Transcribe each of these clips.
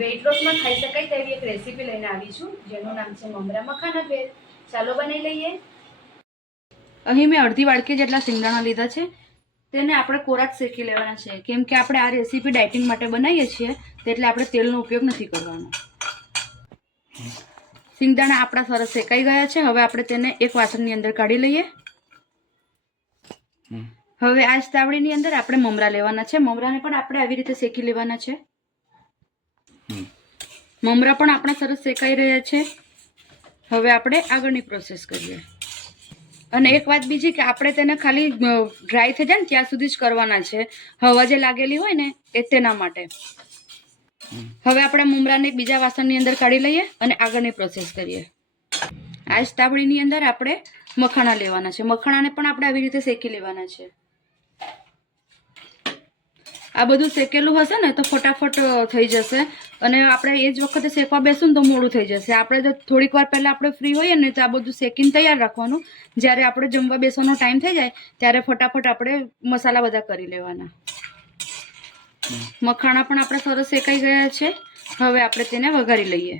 Weight લોસમાં ખાઈ શકાય તેવી એક રેસીપી લઈને આવી છું, જેનું નામ છે મમરા મખાના ભેળ. ચાલો બનાવી લઈએ. અહીં મેં અડધી વાડકી જેટલા સિંગદાણા લીધા છે. તેને આપણે કોરા જ શેકી લેવાના છે, કેમ કે આપણે આ રેસીપી ડાયટિંગ માટે બનાવીએ છીએ, એટલે આપણે તેલનો ઉપયોગ નથી કરવાનો. સિંગદાણા આપણા સરસ શેકાઈ ગયા છે. હવે આપણે તેને એક વાસણની અંદર કાઢી લઈએ. હવે આ જ તાવડીની અંદર આપણે મમરા લેવાના છે. મમરાને પણ આપણે આવી રીતે શેકી લેવાના છે. મમરા પણ આપણા સરસ શેકાઈ રહ્યા છે. હવે આપણે આગળની પ્રોસેસ કરીએ. અને એક વાત બીજી કે આપણે તેને ખાલી ડ્રાય થઈ જાય ને ત્યાં સુધી જ કરવાના છે. હવા જે લાગેલી હોય ને એ તેના માટે. હવે આપણે મમરાને બીજા વાસણની અંદર કાઢી લઈએ અને આગળની પ્રોસેસ કરીએ. આ જ તાવડીની અંદર આપણે મખાણા લેવાના છે. મખાણાને પણ આપણે આવી રીતે શેકી લેવાના છે. આ બધું શેકેલું હશે ને તો ફટાફટ થઈ જશે, અને આપણે એ જ વખતે શેકવા બેસું ને તો મોડું થઈ જશે. આપણે જો થોડીક વાર પહેલાં આપણે ફ્રી હોઈએ ને તો આ બધું શેકીને તૈયાર રાખવાનું. જ્યારે આપણે જમવા બેસવાનો ટાઈમ થઈ જાય ત્યારે ફટાફટ આપણે મસાલા બધા કરી લેવાના. મખાણા પણ આપણે સરસ શેકાઈ ગયા છે. હવે આપણે તેને વઘારી લઈએ.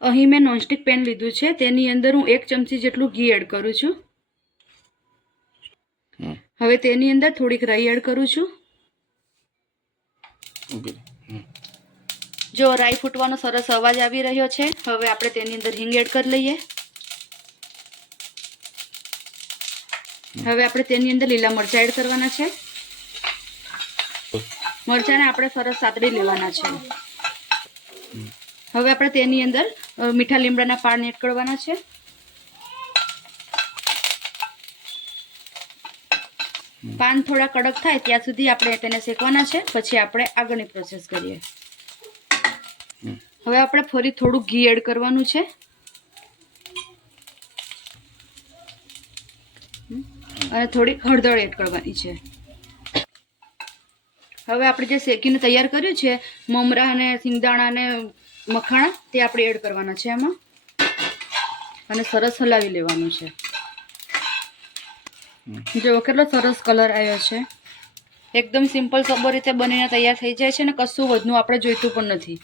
અહીં મેં નોનસ્ટિક પેન લીધું છે. તેની અંદર હું 1 ચમચી જેટલું ઘી એડ કરું છું. હવે તેની અંદર થોડીક રાઈ એડ કરું છું. જો રાઈ ફૂટવાનો સરસ અવાજ આવી રહ્યો છે. હવે આપણે તેની અંદર હિંગ એડ કરી લઈએ. હવે આપણે તેની અંદર લીલા મરચાં એડ કરવાના છે. મરચાંને આપણે સરસ સાતળી લેવાના છે. હવે આપણે તેની અંદર મીઠા લીમડાના પાન એડ કરવાના છે. પાન થોડા કડક થાય ત્યાં સુધી આપણે તેને શેકવાના છે. પછી આપણે આગળની પ્રોસેસ કરીએ. હવે આપણે ફરી થોડું ઘી એડ કરવાનું છે. અને થોડી હળદર એડ કરવાની છે. હવે આપણે જે શેકીને તૈયાર કર્યું છે મમરા અને સિંગદાણા અને મખાણા, તે આપણે એડ કરવાના છે એમાં, અને સરસ હલાવી લેવાનું છે. જો કેટલો સરસ કલર આવ્યો છે. એકદમ સિમ્પલ સબો રીતે બનીને તૈયાર થઈ જાય છે, ને કશું વધનું આપણે જોઈતું પણ નથી.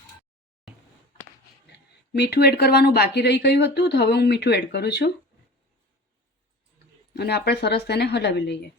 મીઠું એડ કરવાનું બાકી રહી ગયું હતું, તો હવે હું મીઠું એડ કરું છું, અને આપણે સરસ તેને હલાવી લઈએ.